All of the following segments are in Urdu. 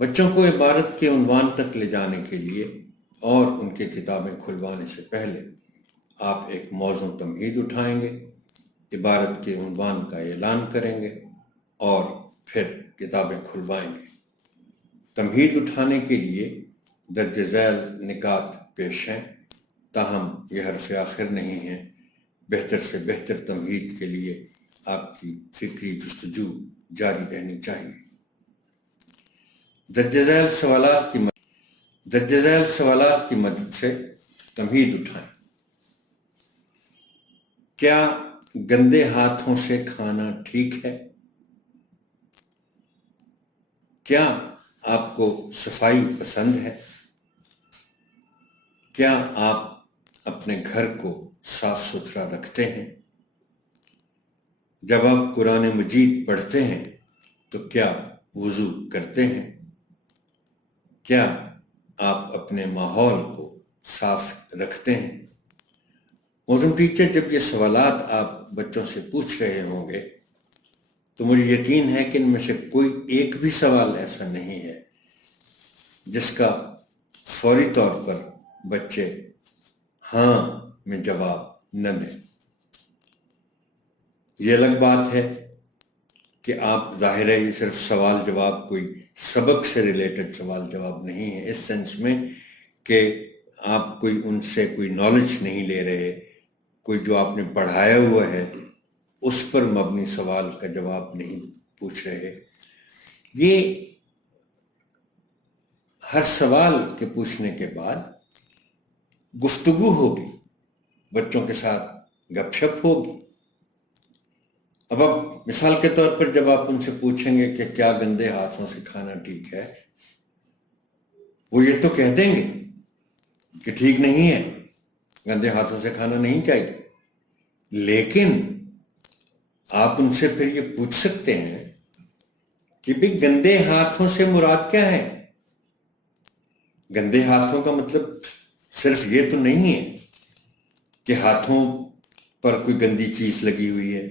بچوں کو عبارت کے عنوان تک لے جانے کے لیے اور ان کے کتابیں کھلوانے سے پہلے آپ ایک موزوں تمہید اٹھائیں گے، عبارت کے عنوان کا اعلان کریں گے اور پھر کتابیں کھلوائیں گے۔ تمہید اٹھانے کے لیے درج ذیل نکات پیش ہیں، تاہم یہ حرف آخر نہیں ہیں۔ بہتر سے بہتر تمہید کے لیے آپ کی فکری جستجو جاری رہنی چاہیے۔ درج ذیل سوالات کی مدد سے تمہید اٹھائیں۔ کیا گندے ہاتھوں سے کھانا ٹھیک ہے؟ کیا آپ کو صفائی پسند ہے؟ کیا آپ اپنے گھر کو صاف ستھرا رکھتے ہیں؟ جب آپ قرآن مجید پڑھتے ہیں تو کیا وضو کرتے ہیں؟ کیا آپ اپنے ماحول کو صاف رکھتے ہیں؟ موزم ٹیچر جب یہ سوالات آپ بچوں سے پوچھ رہے ہوں گے تو مجھے یقین ہے کہ ان میں سے کوئی ایک بھی سوال ایسا نہیں ہے جس کا فوری طور پر بچے ہاں میں جواب نہ دیں۔ یہ الگ بات ہے کہ آپ ظاہر ہے یہ صرف سوال جواب کوئی سبق سے ریلیٹڈ سوال جواب نہیں ہے، اس سینس میں کہ آپ کوئی ان سے کوئی نالج نہیں لے رہے، کوئی جو آپ نے پڑھایا ہوا ہے اس پر مبنی سوال کا جواب نہیں پوچھ رہے۔ یہ ہر سوال کے پوچھنے کے بعد گفتگو ہوگی، بچوں کے ساتھ گپ شپ ہوگی۔ اب مثال کے طور پر جب آپ ان سے پوچھیں گے کہ کیا گندے ہاتھوں سے کھانا ٹھیک ہے، وہ یہ تو کہہ دیں گے کہ ٹھیک نہیں ہے، گندے ہاتھوں سے کھانا نہیں چاہیے، لیکن آپ ان سے پھر یہ پوچھ سکتے ہیں کہ بھی گندے ہاتھوں سے مراد کیا ہے؟ گندے ہاتھوں کا مطلب صرف یہ تو نہیں ہے کہ ہاتھوں پر کوئی گندی چیز لگی ہوئی ہے۔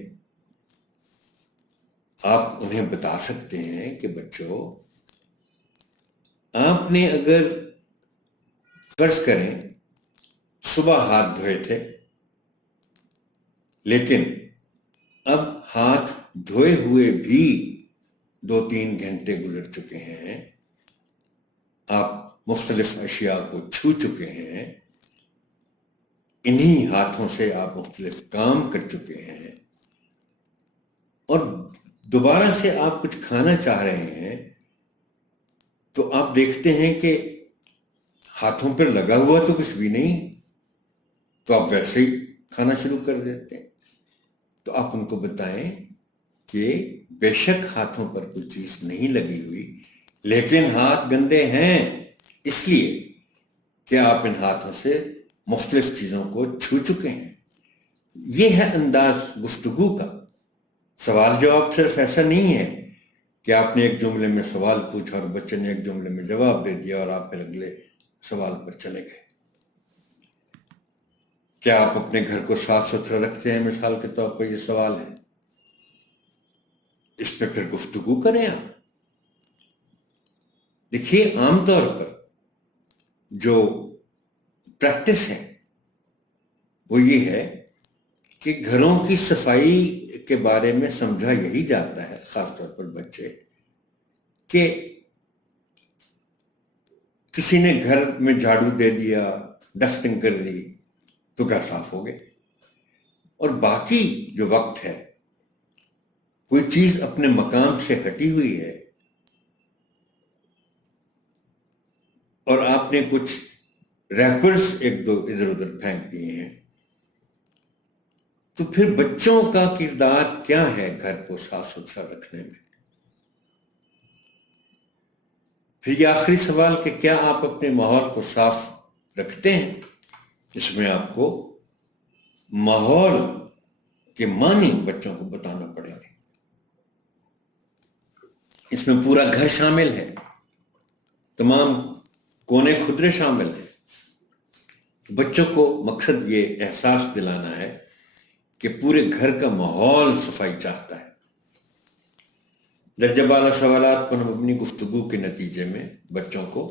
آپ انہیں بتا سکتے ہیں کہ بچوں، آپ نے اگر فرض کریں صبح ہاتھ دھوئے تھے، لیکن اب ہاتھ دھوئے ہوئے بھی 2-3 گھنٹے گزر چکے ہیں، آپ مختلف اشیاء کو چھو چکے ہیں، انہی ہاتھوں سے آپ مختلف کام کر چکے ہیں، اور دوبارہ سے آپ کچھ کھانا چاہ رہے ہیں تو آپ دیکھتے ہیں کہ ہاتھوں پر لگا ہوا تو کچھ بھی نہیں، تو آپ ویسے ہی کھانا شروع کر دیتے ہیں۔ تو آپ ان کو بتائیں کہ بے شک ہاتھوں پر کوئی چیز نہیں لگی ہوئی، لیکن ہاتھ گندے ہیں اس لیے کہ آپ ان ہاتھوں سے مختلف چیزوں کو چھو چکے ہیں۔ یہ ہے انداز گفتگو کا۔ سوال جواب صرف ایسا نہیں ہے کہ آپ نے ایک جملے میں سوال پوچھا اور بچے نے ایک جملے میں جواب دے دیا اور آپ پھر اگلے سوال پر چلے گئے۔ کیا آپ اپنے گھر کو صاف ستھرا رکھتے ہیں؟ مثال کے طور پر یہ سوال ہے، اس پہ پھر گفتگو کریں آپ۔ دیکھیے، عام طور پر جو پریکٹس ہے وہ یہ ہے کہ گھروں کی صفائی کے بارے میں سمجھا یہی جاتا ہے، خاص طور پر بچے، کہ کسی نے گھر میں جھاڑو دے دیا، ڈسٹنگ کر دی تو گھر صاف ہو گئے، اور باقی جو وقت ہے کوئی چیز اپنے مقام سے ہٹی ہوئی ہے اور آپ نے کچھ ریپرز ایک دو ادھر ادھر پھینک دیے ہیں، تو پھر بچوں کا کردار کیا ہے گھر کو صاف ستھرا رکھنے میں؟ پھر یہ آخری سوال کہ کیا آپ اپنے ماحول کو صاف رکھتے ہیں، اس میں آپ کو ماحول کے معنی بچوں کو بتانا پڑیں گے۔ اس میں پورا گھر شامل ہے، تمام کونے خدرے شامل ہیں۔ بچوں کو مقصد یہ احساس دلانا ہے کہ پورے گھر کا ماحول صفائی چاہتا ہے۔ درجہ بالا سوالات پر ہم اپنی گفتگو کے نتیجے میں بچوں کو